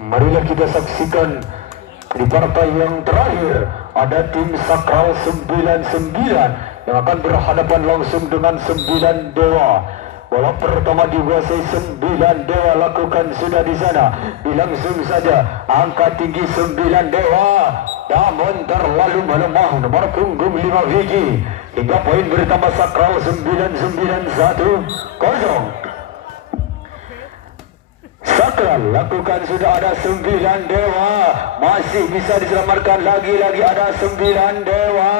Marilah kita saksikan di partai yang terakhir ada tim Sakral 99 yang akan berhadapan langsung dengan 9 Dewa. Bola pertama dikuasai 9 Dewa, lakukan sudah di sana. Langsung saja angka tinggi 9 Dewa, namun terlalu melemah nomor punggung 5 Vicky. Hingga poin bertambah Sakral 991-0. Sakral lakukan sudah ada 9 Dewa, masih bisa diselamatkan, lagi-lagi ada 9 Dewa.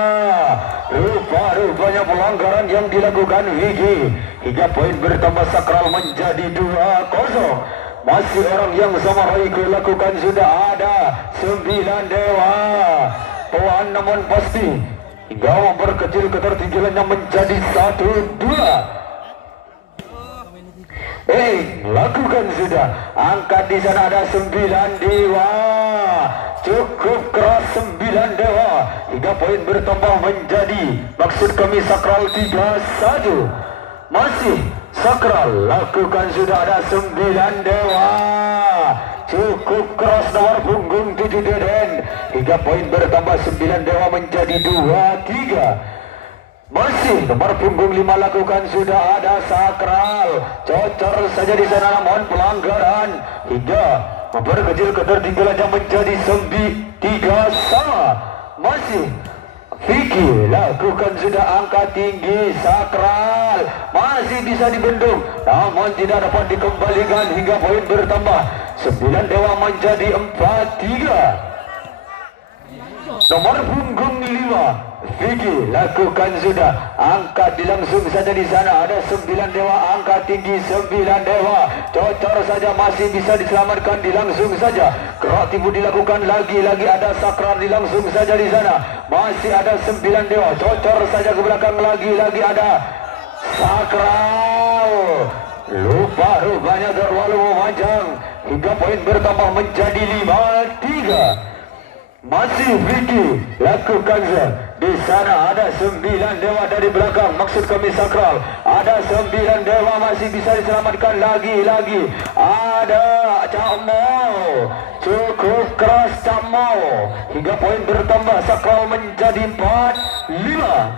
Rupa-rupanya pelanggaran yang dilakukan Vicky. Hingga poin bertambah Sakral menjadi 2-0. Masih orang yang sama Raiku, lakukan sudah ada 9 Dewa. Tuan namun pasti hingga memperkecil ketertinggalannya menjadi 1-2. Lakukan sudah. Angkat di sana ada 9 Dewa. Cukup keras 9 Dewa. Hingga poin bertambah menjadi, maksud kami Sakral 3-1. Masih Sakral lakukan sudah ada 9 Dewa. Cukup keras nomor punggung 7 Deden. Hingga poin bertambah 9 Dewa menjadi 2-3. Masih nomor punggung 5 lakukan sudah ada Sakral. Cocor saja di sana namun pelanggaran. Hingga memperkecil ketertinggalannya menjadi 3 sama. Masih Vicky lakukan sudah angka tinggi. Sakral masih bisa dibendung namun tidak dapat dikembalikan. Hingga poin bertambah 9 Dewa menjadi 4-3. Nomor punggung 5 Vicky lakukan sudah, angkat langsung saja di sana ada 9 Dewa, angka tinggi 9 Dewa. Cocor saja, masih bisa diselamatkan, langsung saja. Gerak tipu dilakukan, lagi-lagi ada Sakral, langsung saja di sana. Masih ada 9 Dewa, cocor saja ke belakang, lagi-lagi ada Sakral. Rupa-rupanya terlalu memanjang. Hingga poin bertambah menjadi 5-3. Masih Vicky lakukan di sana ada 9 Dewa dari belakang, maksud kami Sakral. Ada 9 Dewa masih bisa diselamatkan, lagi-lagi ada Cak Mo. Cukup keras Cak Mo. Hingga poin bertambah Sakral menjadi 4-5.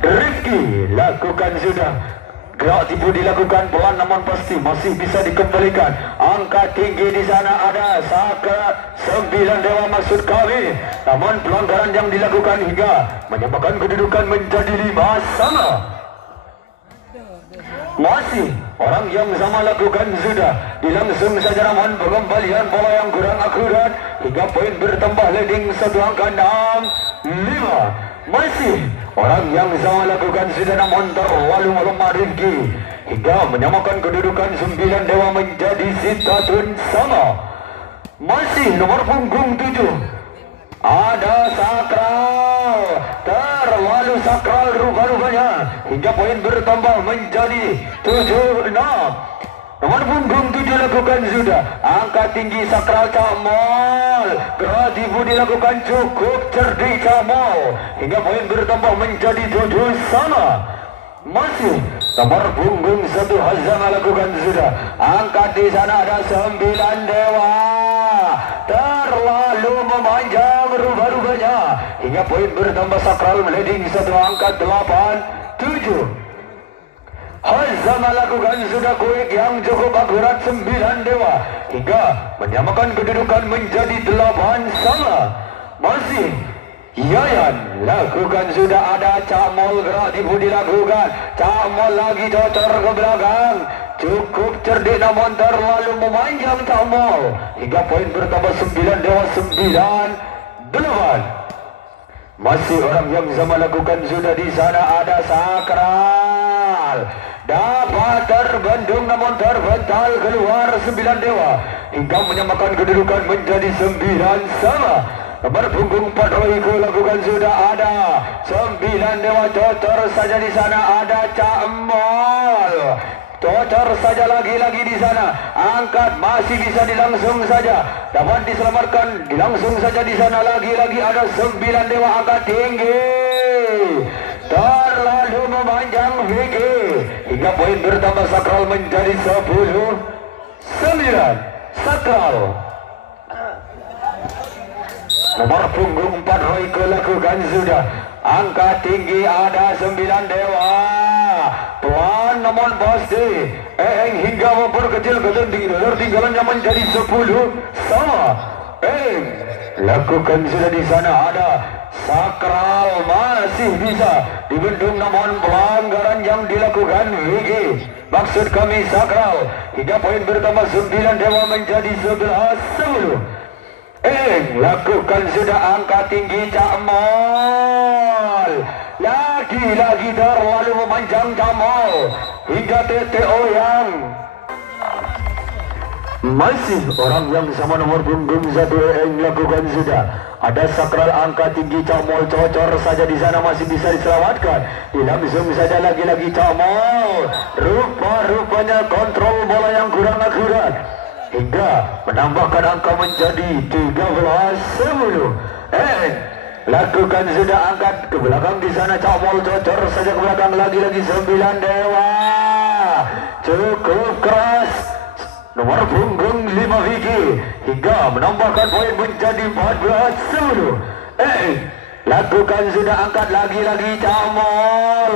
Rifki lakukan sudah. Gerak tipu dilakukan pelan namun pasti masih bisa dikembalikan. Angka tinggi di sana ada Sakral 9 Dewa maksud kami. Namun pelanggaran yang dilakukan hingga menyamakan kedudukan menjadi 5 sama. Masih orang yang sama lakukan sudah. Langsung saja namun pengembalian bola yang kurang akurat. Hingga poin bertambah leading 1 angka 6-5. Masih orang yang sama lakukan sudah namun terlalu melemah Rifki. Hingga menyamakan kedudukan 9 Dewa menjadi situasi sama. Masih nomor punggung 7 ada Sakral. Terlalu Sakral rupa-rupanya. Hingga poin bertambah menjadi 7-6. Nomor punggung 7 lakukan sudah. Angka tinggi Sakral Camol. Gerak tipu dilakukan, cukup cerdik Camol. Hingga poin bertambah menjadi 7 sama. Masih nomor punggung 1 Hazama lakukan sudah. Angka di sana ada 9 Dewa. Terlalu memanjang rupa-rupanya. Hingga poin bertambah Sakral leading 1 angka 8-7. Hazama lakukan sudah kuik yang cukup akurat 9 Dewa. Hingga menyamakan kedudukan menjadi 8 sama. Masih Yayan lakukan sudah ada Camol, gerak tipu dilakukan. Camol lagi cocor ke belakang. Cukup cerdik namun terlalu memanjang Camol. Hingga poin bertambah 9 Dewa 9-8. Masih orang yang sama lakukan sudah di sana ada Sakral. Dapat terbendung namun terbental keluar 9 Dewa. Hingga menyamakan kedudukan menjadi 9 sama. Nomor punggung 4 Royko lakukan sudah ada 9 Dewa, cocor saja di sana ada Cak Mol. Cocor saja lagi-lagi di sana. Angkat masih bisa dilangsung saja. Dapat diselamatkan dilangsung saja di sana, lagi-lagi ada 9 Dewa angkat tinggi. Terlalu memanjang Vicky. Hingga poin bertambah Sakral menjadi 10-9. Sakral. Nomor punggung 4 Royko lakukan sudah. Angka tinggi ada 9 Dewa. Tuan namun pasti hingga memperkecil ketinggalannya menjadi 10 sama. Lakukan sudah di sana ada Sakral masih bisa dibendung namun pelanggaran yang dilakukan Vicky. Maksud kami Sakral 3 poin bertambah 9 Dewa menjadi 11-10. Lakukan sudah angka tinggi Jamal. Lagi-lagi terlalu memanjang Jamal hingga TTO yang masih orang yang sama nomor punggung 1 lakukan sudah. Ada Sakral angka tinggi Jamal cocor saja di sana masih bisa diselamatkan. Langsung saja lagi-lagi Jamal. Rupa-rupanya kontrol bola yang kurang akurat hingga menambahkan angka menjadi 13-10. Lakukan sudah angkat ke belakang di sana Jamal cocor saja ke belakang lagi-lagi 9 Dewa. Cukup keras nomor punggung 5 Vicky hingga menambahkan poin menjadi 14-10. Lakukan sudah angkat lagi-lagi Jamal.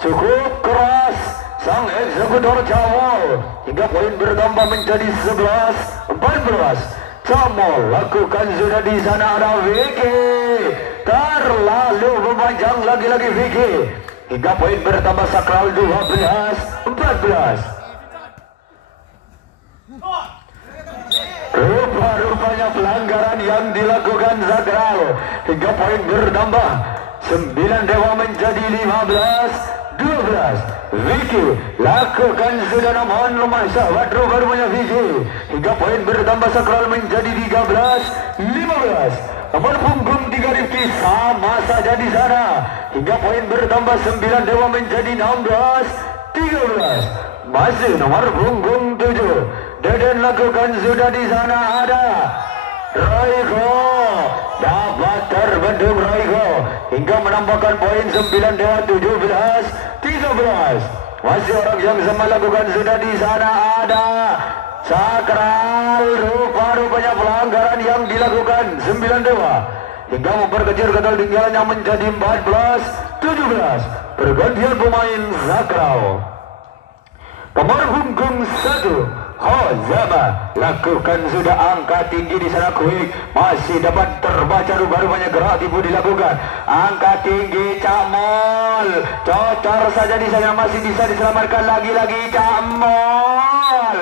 Cukup keras sang eksekutor Jamal hingga poin bertambah menjadi 11-14. Jamal lakukan sudah di sana ada Vicky. Terlalu memanjang lagi-lagi Vicky hingga poin bertambah Sakral 12-14. Rupa-rupanya pelanggaran yang dilakukan Sakral hingga poin bertambah 9 Dewa menjadi 15-12. Vicky lakukan sudah namun lemah sahabat rupa-rupanya Vicky hingga poin bertambah Sakral menjadi 13-15. Nomor punggung 3 Rifki sama saja di sana hingga poin bertambah 9 Dewa menjadi 16-13. Masih nomor punggung 7 Deden lakukan sudah di sana ada Royko. Dapat terbendung Royko hingga menambahkan poin 9 Dewa 17-13. Masih orang yang sama lakukan sudah di sana ada Sakral. Rupa-rupanya pelanggaran yang dilakukan 9 Dewa hingga memperkecil ketinggalannya menjadi 14-17. Pergantian pemain Sakral. Nomor punggung 1 Hozama lakukan sudah angka tinggi di sana quick masih dapat terbaca rupa-rupanya gerak tipu dilakukan angka tinggi Jamal cocor saja di sana masih bisa diselamatkan lagi-lagi Jamal.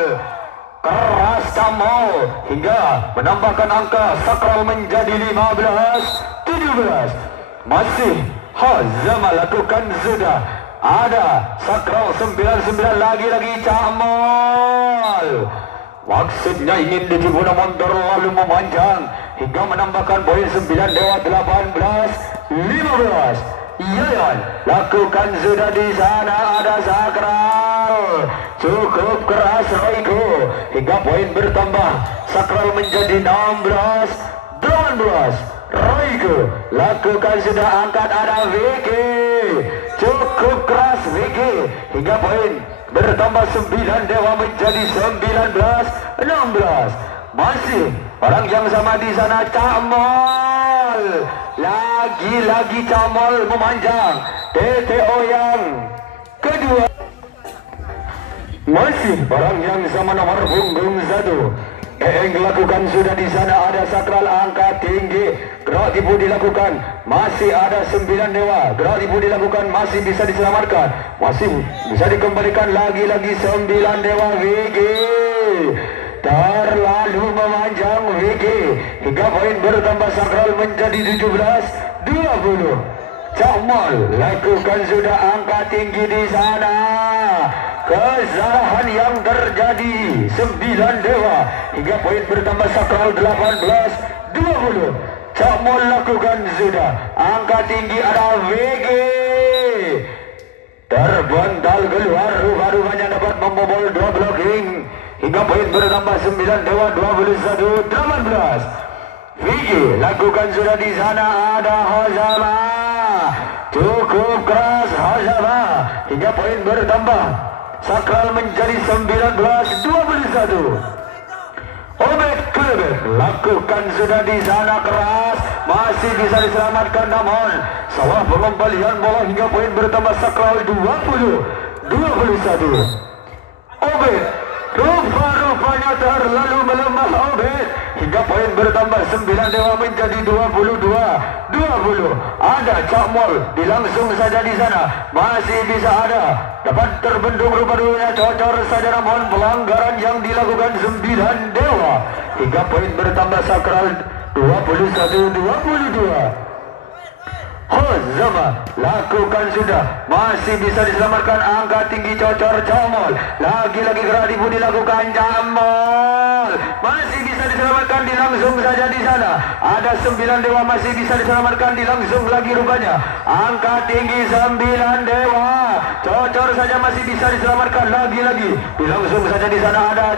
Keras Jamal hingga menambahkan angka Sakral menjadi 15-17. Masih Hozama lakukan sudah ada Sakral 99 lagi-lagi Jamal. Maksudnya ingin ditipu namun terlalu memanjang hingga menambahkan poin 9 Dewa 18-15. Yayan lakukan sudah di sana ada Sakral. Cukup keras Royko hingga poin bertambah Sakral menjadi 16-18. Royko lakukan sudah angkat ada Vicky. Cukup keras Vicky hingga poin bertambah 9 Dewa menjadi 19-16. Masih orang yang sama di sana Jamal. Lagi-lagi Jamal memanjang. TTO yang kedua. Masih orang yang sama nomor punggung 1 lakukan sudah di sana ada Sakral angka tinggi gerak tipu dilakukan masih ada 9 Dewa gerak tipu dilakukan masih bisa diselamatkan masih bisa dikembalikan lagi-lagi 9 Dewa Vicky. Terlalu memanjang Vicky hingga poin bertambah Sakral menjadi 17-20. Jamal lakukan sudah angka tinggi di sana. Kesalahan yang terjadi 9 Dewa hingga poin bertambah Sakral 18-20. Jamal lakukan sudah angka tinggi ada Vicky. Terbental keluar rupa-rupanya dapat membobol 2 blocking hingga poin bertambah 9 Dewa 21-18. Vicky lakukan sudah di sana ada Hozama. Cukup keras Hozama hingga poin bertambah Sakral menjadi 19-21. Krebet lakukan sudah di sana keras, masih bisa diselamatkan namun salah pengembalian bola hingga poin bertambah sakral 20-21. Obed rupa-rupanya terlalu melemah Obed hingga poin bertambah 9 Dewa menjadi 22-20. Ada Cakmol dilangsung saja di sana, masih bisa ada dapat terbendung rupa-rupanya cocor saja namun pelanggaran yang dilakukan 9 Dewa hingga poin bertambah sakral 21-22. Hozama lakukan sudah, masih bisa diselamatkan angka tinggi cocor Jamol, lagi-lagi gerak dibu dilakukan Jamol, masih bisa diselamatkan dilangsung saja di sana. Ada 9 Dewa masih bisa diselamatkan dilangsung lagi rupanya. Angka tinggi 9 Dewa cocor saja masih bisa diselamatkan lagi-lagi dilangsung saja di sana. Ada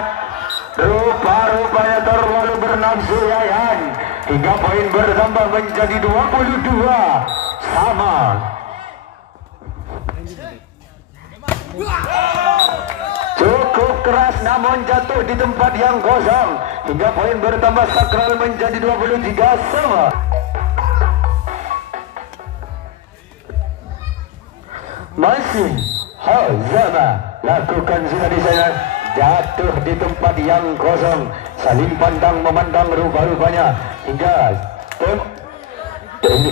rupa-rupanya terlalu bernafsu Yayan hingga poin bertambah menjadi 22 sama. Cukup keras namun jatuh di tempat yang kosong hingga poin bertambah sakral menjadi 23 sama. Masih Hozama lakukan sudah di sana, jatuh di tempat yang kosong, saling pandang memandang rupa-rupanya hingga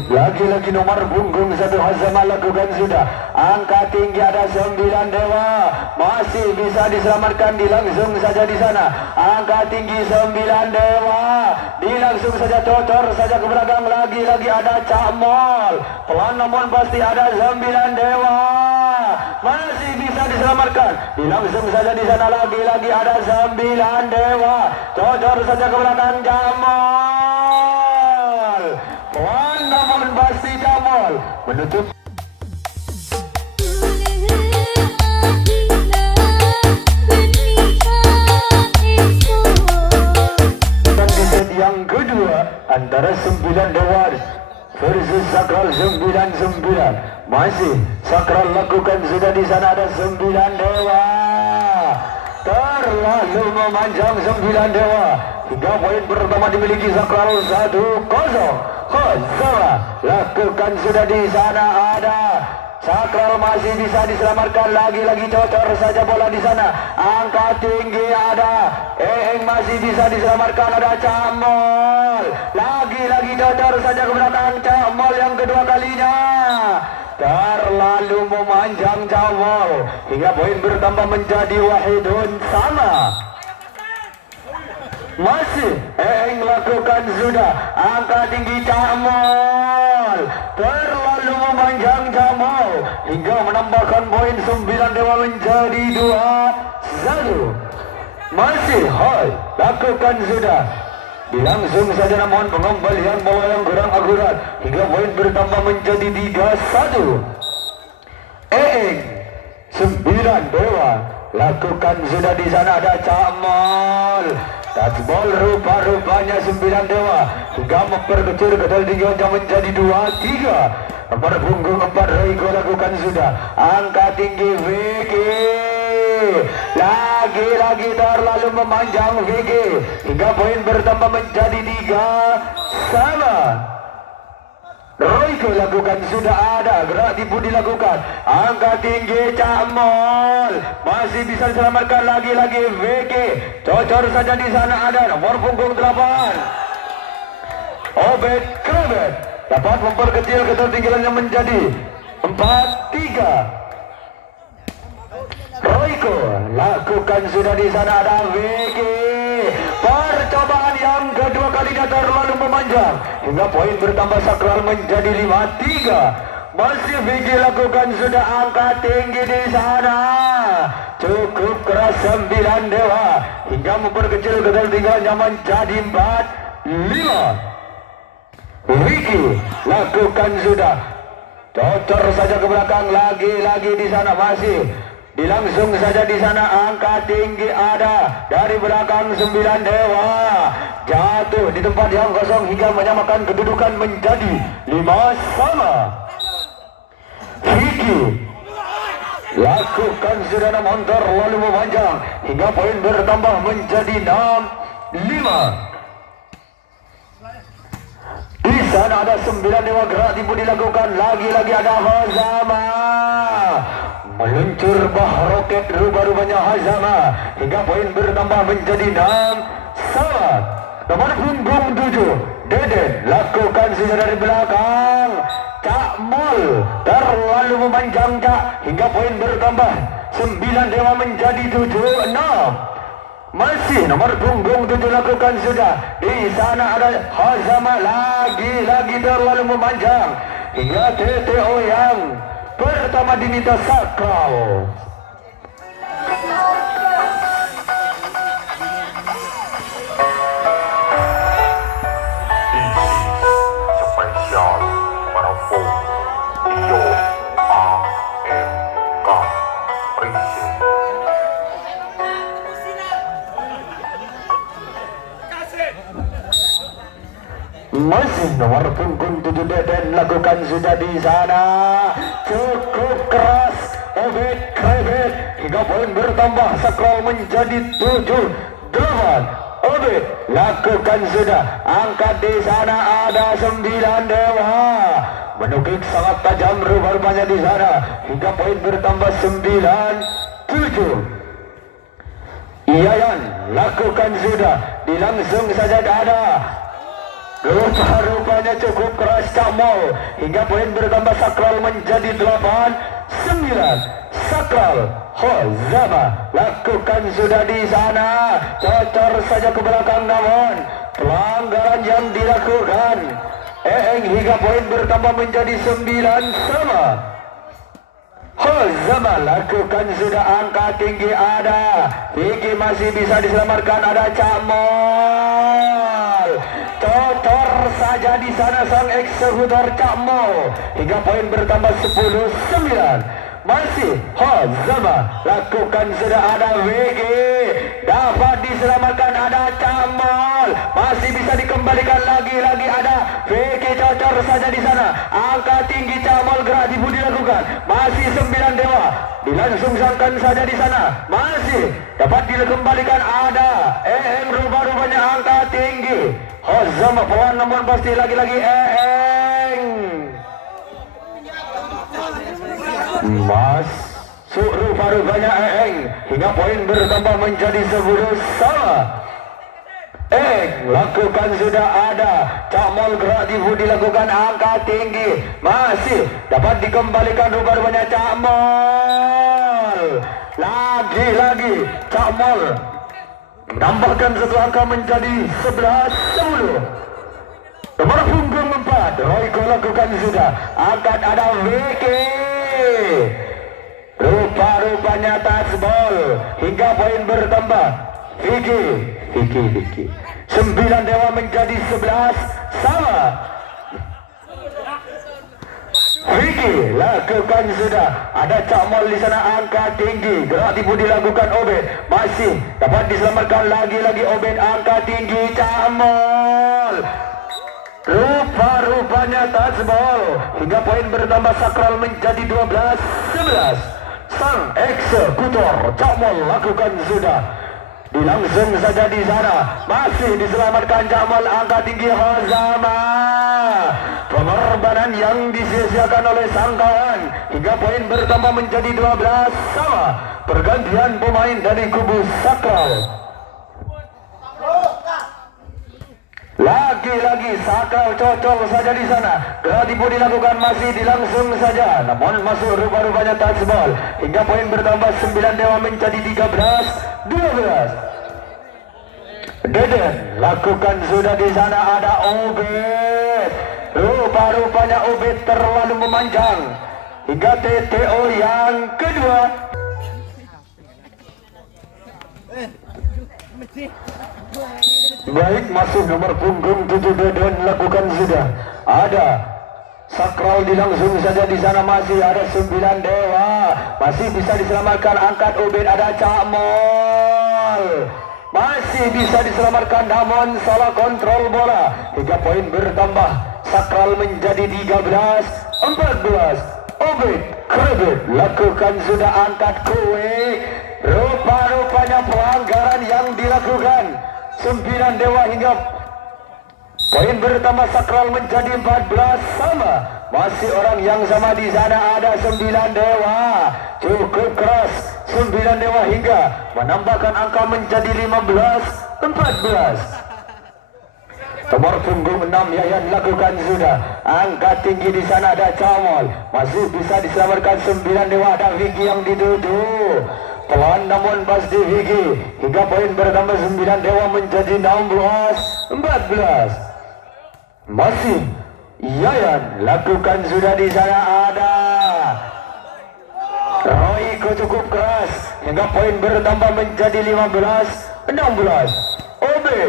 lagi-lagi nomor punggung 1 Hozama lakukan sudah. Angka tinggi ada 9 Dewa masih bisa diselamatkan dilangsung saja di sana. Angka tinggi 9 Dewa dilangsung saja cocor saja ke belakang, lagi-lagi ada Cakmol pelan namun pasti ada 9 Dewa masih bisa diselamatkan dilangsung saja di sana, lagi-lagi ada 9 Dewa cocor saja ke belakang Jamol pelan namun pasti Jamol menutup di set yang kedua antara 9 Dewa versus Sakral 99. Masih Sakral lakukan sudah di sana, ada 9 Dewa terlalu memanjang 9 Dewa hingga poin pertama dimiliki Sakral 1-0. Hozama lakukan sudah di sana, ada Sakral masih bisa diselamatkan, lagi-lagi cocor saja bola di sana. Angka tinggi ada Eeng masih bisa diselamatkan, ada Cakmol lagi-lagi cocor saja ke belakang Cakmol yang kedua kalinya. Terlalu memanjang Cakmol hingga poin bertambah menjadi wahidun sama. Masih Eeng lakukan sudah, angka tinggi Cakmol terlalu memanjang Cakmol hingga menambahkan poin 9 Dewa menjadi 2-1. Masih Hoi lakukan sudah, dilangsung saja namun pengembalian bola yang kurang akurat hingga poin bertambah menjadi 3-1. Eeng 9 Dewa lakukan sudah di sana, ada Cakmol touchball rupa-rupanya 9 Dewa hingga memperkecil ketinggiannya menjadi 2-3. Nomor punggung 4 Reiko lakukan sudah, angka tinggi Vicky lagi-lagi terlalu memanjang Vicky hingga poin bertambah menjadi 3 sama. Royko lakukan sudah, ada gerak tipu dilakukan, angka tinggi Cakmol masih bisa diselamatkan, lagi-lagi Vicky cocor saja di sana, ada nomor punggung 8 Obed Krebet dapat memperkecil ketertinggalannya menjadi 4-3. Royko lakukan sudah di sana, ada Vicky percobaan yang kedua kalinya terlalu memanjang hingga poin bertambah sakral menjadi 5-3. Masih Vicky lakukan sudah, angka tinggi di sana cukup keras 9 Dewa hingga memperkecil ketertinggalannya menjadi 4-5. Vicky lakukan sudah, cocor saja ke belakang, lagi-lagi di sana masih dilangsung saja di sana, angka tinggi ada dari belakang 9 Dewa jatuh di tempat yang kosong hingga menyamakan kedudukan menjadi 5 sama. Vicky lakukan sudah namun terlalu memanjang hingga poin bertambah menjadi 6-5. sana ada 9 dewa gerak tipu dilakukan. Lagi-lagi ada Hazama. Meluncur bah roket rupa-rupanya Hazama. Hingga poin bertambah menjadi 6 sama. Nomor punggung 7 Deden lakukan saja dari belakang. Cak Mol terlalu memanjang Cak. Hingga poin bertambah 9 dewa menjadi 7-6. Masih nomor punggung 7 lakukan sudah. Di sana ada Hazama. Lagi-lagi terlalu memanjang. Hingga TTO yang pertama diminta sakral. Spesial Maroko Dio AMK Prinsip. Masih nomor punggung 7 Deden lakukan sudah di sana. Cukup keras Obed Krebet. Hingga poin bertambah sakral menjadi 7-8. Obed lakukan sudah. Angkat di sana ada 9 dewa. Menukik sangat tajam rupa-rupanya di sana. Hingga poin bertambah 9-7. Iyayan lakukan sudah. Dilangsung saja ada. Rupa-rupanya cukup keras Cak Mol. Hingga poin bertambah sakral menjadi 8-9. Sakral Hazama lakukan sudah di sana. Cocor saja ke belakang namun pelanggaran yang dilakukan. Hingga poin bertambah menjadi 9 sama. Hazama lakukan sudah. Angka tinggi ada. Vicky masih bisa diselamatkan. Ada Cak Mol. Cocor saja di sana sang eksekutor Cak Mol. Hingga poin bertambah 10-9. Masih Hazama lakukan sudah. Ada WG dapat diselamatkan. Ada Cak Mol masih bisa dikembalikan. Lagi-lagi ada WG. Cocor saja di sana. Angka tinggi Cak Mol gerak tipu dilakukan. Masih 9 dewa dilangsungkan saja di sana. Masih dapat dikembalikan. Ada rupa-rupanya angka tinggi Hazama pelan namun pasti lagi-lagi masuk rupa-rupanya hingga poin bertambah menjadi 10 sama. Lakukan sudah ada. Cak Mol gerak tipu dilakukan. Angka tinggi masih dapat dikembalikan rupa-rupanya Cak Mol. Lagi-lagi Cak Mol menambahkan satu angka menjadi 11-10. Nomor punggung 4 Royko lakukan sudah. Angkat ada Vicky. Rupa-rupanya touchball. Hingga poin bertambah. Vicky 9 dewa menjadi 11 sama. Vicky lakukan sudah. Ada Cak Mol di sana. Angka tinggi gerak tipu dilakukan Obed. Masih dapat diselamatkan. Lagi-lagi Obed. Angka tinggi Cak Mol. Rupa-rupanya touchball. Hingga poin bertambah sakral menjadi 12-11. Sang eksekutor Cak Mol lakukan sudah. Dilangsung saja di sana. Masih diselamatkan Cak Mol. Angka tinggi Hazama. Pengorbanan yang disia-siakan oleh sang kawan. Hingga poin bertambah menjadi 12 sama. Pergantian pemain dari kubu sakral. Lagi-lagi sakral cocol saja di sana. Gerak tipu dilakukan masih dilangsung saja. Namun masuk rupa-rupanya touchball. Hingga poin bertambah 9 dewa menjadi 13-12. Deden lakukan sudah di sana. Ada Obed. Rupa-rupanya Obed terlalu memanjang. Hingga TTO yang kedua. Baik, masuk nomor punggung 7 Deden lakukan sudah. Ada sakral dilangsung saja di sana. Masih ada 9 dewa. Masih bisa diselamatkan. Angkat Obed. Ada Cak Mol. Masih bisa diselamatkan namun salah kontrol bola. 3 poin bertambah. Sakral menjadi 13-14. Obed Krebet lakukan sudah. Angkat kue. Rupa-rupanya pelanggaran yang dilakukan 9 dewa hingga Poin bertambah sakral menjadi 14 sama. Masih orang yang sama di sana ada 9 dewa. Cukup keras 9 dewa hingga menambahkan angka menjadi 15-14. Nomor punggung 6 Yayan lakukan sudah. Angka tinggi di sana ada Camol. Masih bisa diselamatkan 9 dewa. Ada Vicky yang dituduh. Pelan namun pasti Vicky. Hingga poin bertambah 9 dewa menjadi 16-14. Masih Yayan lakukan sudah di sana ada Royko cukup keras hingga poin bertambah menjadi 15-16. Obe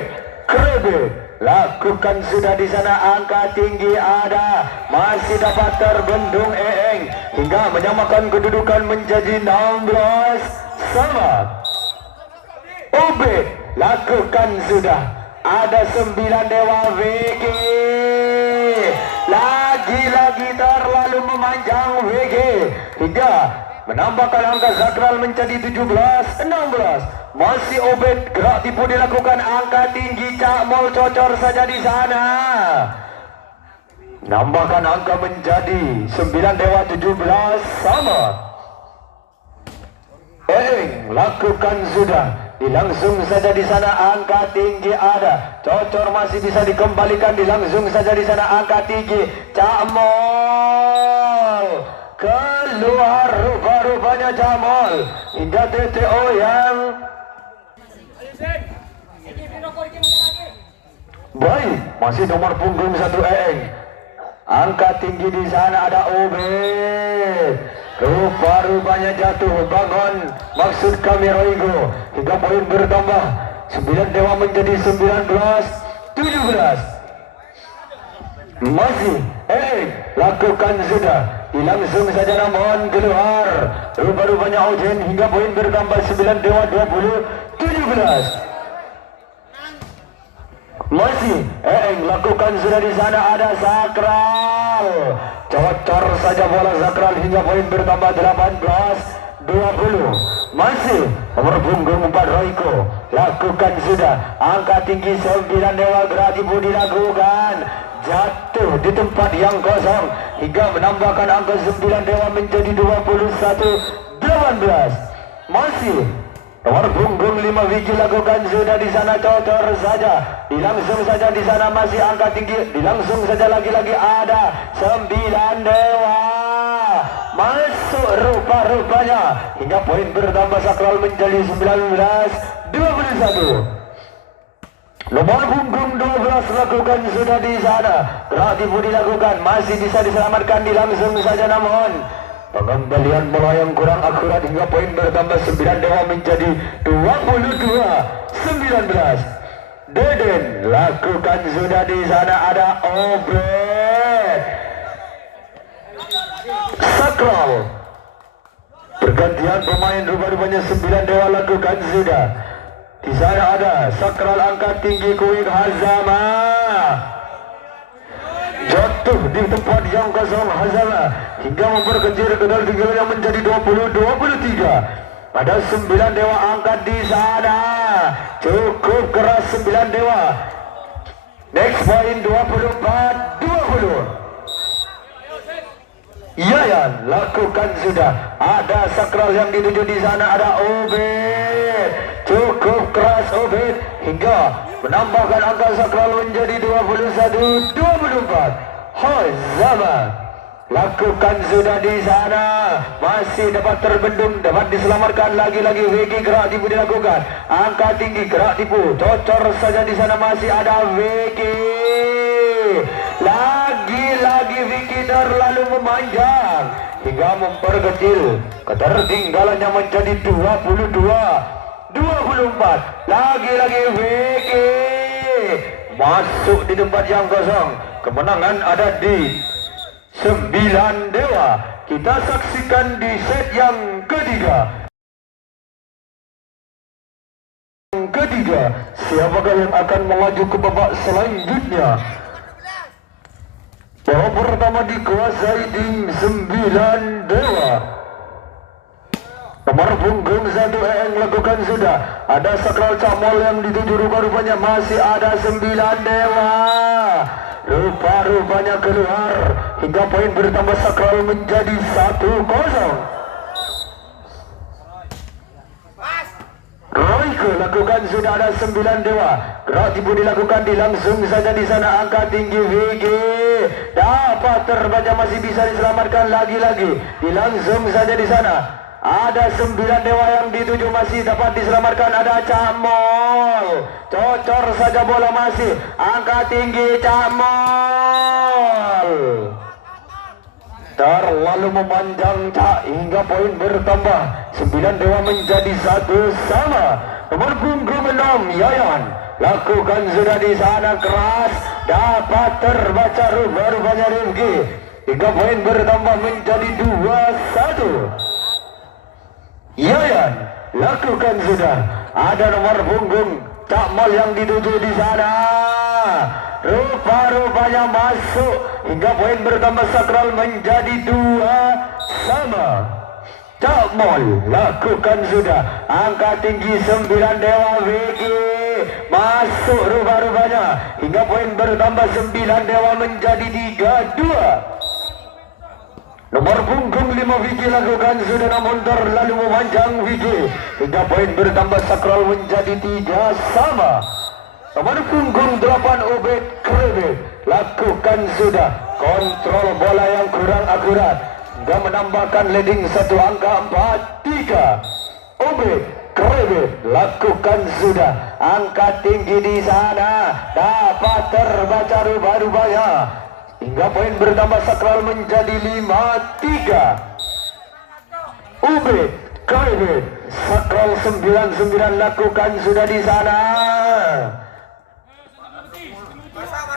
Krebe lakukan sudah di sana angka tinggi ada masih dapat terbendung Eeng hingga menyamakan kedudukan menjadi 16 sama. Obe lakukan sudah ada 9 dewa VG. Lagi-lagi terlalu memanjang VG hingga menambahkan angka sakral menjadi 17-16. Masih Obed gerak tipu dilakukan angka tinggi Cakmol cocor saja di sana. Nambahkan angka menjadi 9 dewa 17 sama. Lakukan sudah dilangsung saja di sana angka tinggi ada cocor masih bisa dikembalikan dilangsung saja di sana angka tinggi Cakmol keluar rupa-rupanya Cakmol hingga TTO yang baik masih nomor punggung 1 Eeng. Angka tinggi di sana ada Obed. Rupa-rupanya jatuh bangun maksud kami Roygo hingga poin bertambah 9 dewa menjadi 19-17. Masih lakukan sudah dilangsung saja namun keluar rupa-rupanya Ojen hingga poin bertambah 9 dewa 20-17. Masih lakukan sudah di sana ada sakral cocor saja bola sakral hingga poin bertambah 18-20. Masih nomor punggung 4 Royko lakukan sudah angka tinggi 9 dewa gerak tipu dilakukan jatuh di tempat yang kosong hingga menambahkan angka 9 dewa menjadi 21-18. Masih nomor punggung 5 Vicky lakukan sudah di sana cocor saja dilangsung saja di sana masih angka tinggi dilangsung saja lagi-lagi ada 9 dewa masuk rupa-rupanya hingga poin bertambah sakral menjadi 19-21. Nomor punggung 12 lakukan sudah di sana gerak tipu dilakukan masih bisa diselamatkan dilangsung saja namun pengembalian bola yang kurang akurat hingga poin bertambah 9 dewa menjadi 22-19. Deden lakukan sudah di sana ada Obed. Sakral pergantian pemain rupa-rupanya 9 dewa lakukan sudah. Di sana ada sakral angka tinggi Kuing Hazama. Jatuh di tempat yang kosong Hazama hingga memperkecil kedal tinggalnya menjadi 20-23. Ada 9 dewa angkat di sana. Cukup keras 9 dewa. Next point 24-20. Yayan lakukan sudah. Ada sakral yang dituju di sana ada Obed. Cukup keras Obed hingga menambahkan angka sakral menjadi 21-24. Hazama lakukan sudah di sana masih dapat terbendung dapat diselamatkan lagi-lagi Vicky gerak tipu dilakukan angka tinggi gerak tipu cocor saja di sana masih ada Vicky lagi-lagi Vicky terlalu memanjang hingga memperkecil ketertinggalannya menjadi 22-24. Lagi-lagi Vicky masuk di tempat yang kosong. Kemenangan ada di 9 dewa. Kita saksikan di set yang ketiga. Siapakah yang akan melaju ke babak selanjutnya? Babak pertama dikuasai tim 9 dewa. Nomor punggung 1 Eng lakukan sudah. Ada sakral camol yang dituju, rupa-rupanya masih ada 9 dewa. Rupa-rupanya keluar hingga poin bertambah sakral menjadi 1-0. Royko lakukan sudah, ada 9 dewa. Gerak tipu dilakukan, langsung saja di sana angka tinggi VG. Dapat terbaca, masih bisa diselamatkan lagi-lagi. Langsung saja di sana. Ada 9 dewa yang dituju, masih dapat diselamatkan. Ada Camol, cocor saja bola, masih angka tinggi Camol. Terlalu memanjang Cak hingga poin bertambah 9 dewa menjadi 1 sama. Nomor punggung 6 Yayan lakukan sudah di sana, keras, dapat terbaca rupa-rupanya Rifki hingga poin bertambah menjadi 2-1. Yayan lakukan sudah, ada nomor punggung Cak Mal yang dituju di sana. Rupa-rupanya masuk hingga poin bertambah sakral menjadi 2 sama. Cak Mal lakukan sudah, angka tinggi 9 dewa VG masuk rupa-rupanya hingga poin bertambah 9 dewa menjadi 3-2. Nomor punggung 5 VG lakukan sudah, namun terlalu memanjang VG hingga poin bertambah sakral menjadi 3 sama. Nomor punggung 8 Obed Krebet lakukan sudah, kontrol bola yang kurang akurat hingga menambahkan leading 1 angka 4-3. Obed Krebet lakukan sudah, angka tinggi di sana, dapat terbaca rupa-rupanya hingga poin bertambah sakral menjadi 5-3. Ubed Krebet sakral 99 lakukan sudah di sana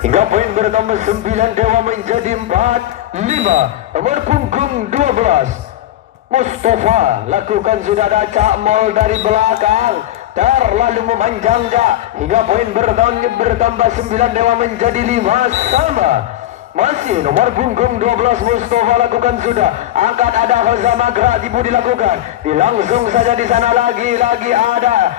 hingga poin bertambah 9 dewa menjadi 4-5. Nomor punggung 12 Mustafa lakukan sudah, ada Cak Mol dari belakang, terlalu memanjang Cak hingga poin bertambah 9 dewa menjadi 5 sama. Masih nomor punggung 12 Mustafa lakukan sudah, angkat, ada Hozama, gerak tipu dilakukan, langsung saja di sana lagi-lagi ada,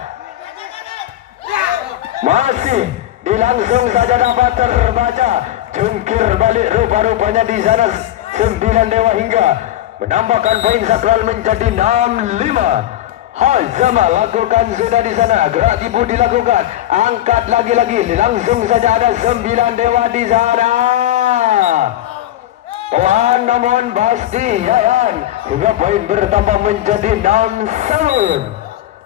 masih langsung saja dapat terbaca, jungkir balik rupa-rupanya di sana 9 dewa hingga menambahkan poin sakral menjadi 6-5. Hazama lakukan sudah di sana, gerak tipu dilakukan, angkat lagi-lagi, langsung saja ada 9 dewa di sana. Pelan namun pasti Yayan hingga poin bertambah menjadi 6-1.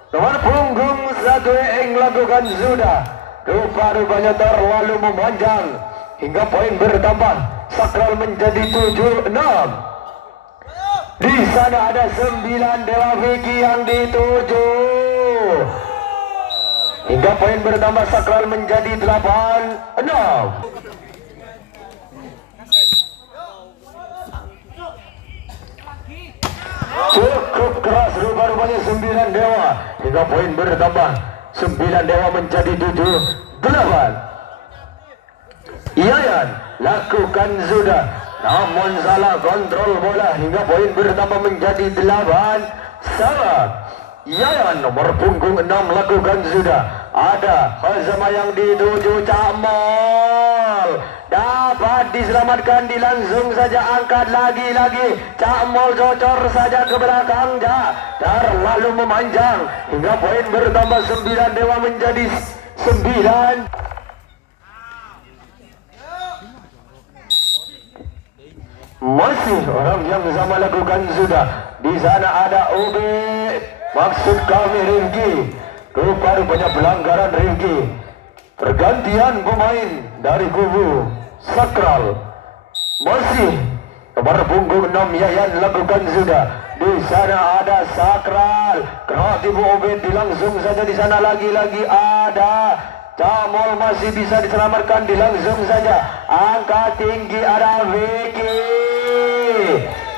Nomor punggung 1 Eng lakukan sudah, rupa-rupanya terlalu memanjang hingga poin bertambah sakral menjadi 7-6. Di sana ada 9 dewa Vicky yang dituju hingga poin bertambah sakral menjadi 8-6. Cukup keras rupa-rupanya 9 dewa hingga poin bertambah 9 dewa menjadi 7-8. Yayan lakukan sudah, namun salah kontrol bola hingga poin bertambah menjadi 8 sama. Yayan nomor punggung 6 lakukan sudah, ada Hazama yang dituju Camol, dapat diselamatkan, langsung saja angkat lagi-lagi, Camol cocor saja ke belakang, terlalu memanjang hingga poin bertambah 9 dewa menjadi 9. Masih orang yang sama lakukan sudah, di sana ada Ubed, maksud kami Rifki, rupa-rupanya pelanggaran Rifki. Pergantian pemain dari kubu Sakral. Masih nomor punggung 6 Yayan lakukan sudah, di sana ada Sakral, gerak tipu Ubed, langsung saja di sana lagi-lagi ada Camol, masih bisa diselamatkan, langsung saja angka tinggi ada Vicky.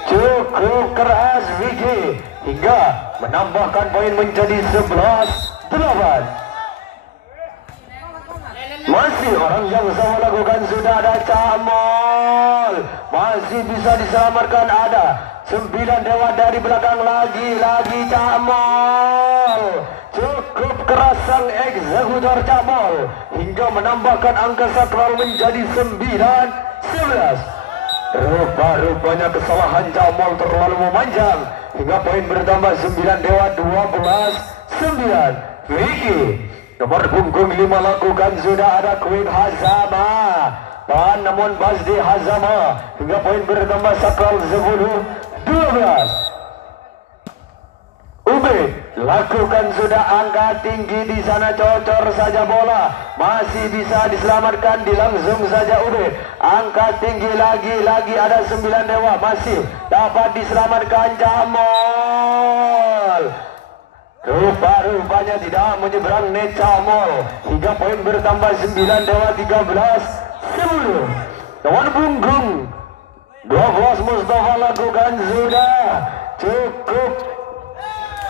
Cukup keras Vicky hingga menambahkan poin menjadi 11-8. Masih orang yang sama lakukan, sudah ada Camol, masih bisa diselamatkan, ada 9 dewa dari belakang, lagi Camol, cukup keras sang eksekutor Camol hingga menambahkan angka sakral menjadi 9-11. Rupa-rupanya kesalahan Camol terlalu memanjang hingga poin bertambah 9 dewa 12-9. Vicky nomor punggung 5 lakukan, sudah ada Queen Hazama, dan namun Bazdi Hazama hingga poin bertambah sakral 10-12. Ubed lakukan, sudah angka tinggi di sana, cocor saja bola, masih bisa diselamatkan, dilangsung saja Ubed, angka tinggi lagi ada 9 dewa, masih dapat diselamatkan Camol. Rupa-rupanya tidak menyeberang Camol hingga poin bertambah 9 dewa 13-10. Nomor punggung 12 Mustafa lakukan, sudah cukup.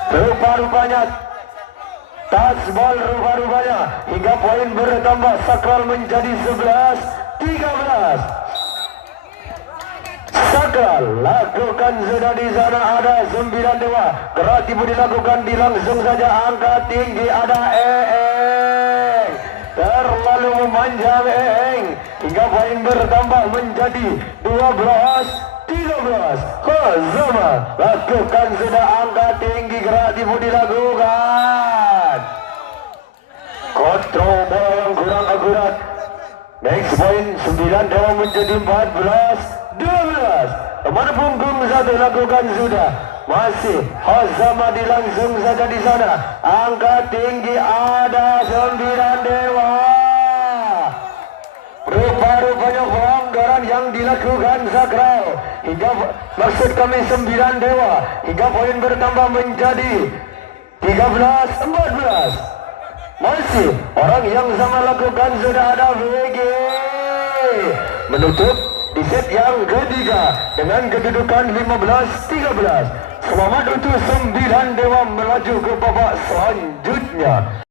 Rupa-rupanya Tasbol, rupa-rupanya hingga poin bertambah sakral menjadi 11-13. Sakral lakukan, sudah di sana ada 9 dewa, gerak tiba dilakukan, dilangsung saja angka tinggi, ada Eeng, terlalu memanjang Eeng hingga poin bertambah menjadi 12-13. Hazama lakukan, sudah angka tinggi, gerak tiba dilakukan, kontrol bola yang kurang akurat. Next point 9 dewa menjadi 14-12. Nomor punggung 1 lakukan, sudah masih Hazama dilangsung saja di sana, angka tinggi, ada 9 dewa. Rupa-rupanya pelanggaran yang dilakukan sakral hingga, maksud kami 9 dewa hingga poin bertambah menjadi 13-14. Masih orang yang sama lakukan, sudah ada VG menutup di set yang ketiga dengan kedudukan 15-13. Selamat untuk 9 dewa melaju ke babak selanjutnya.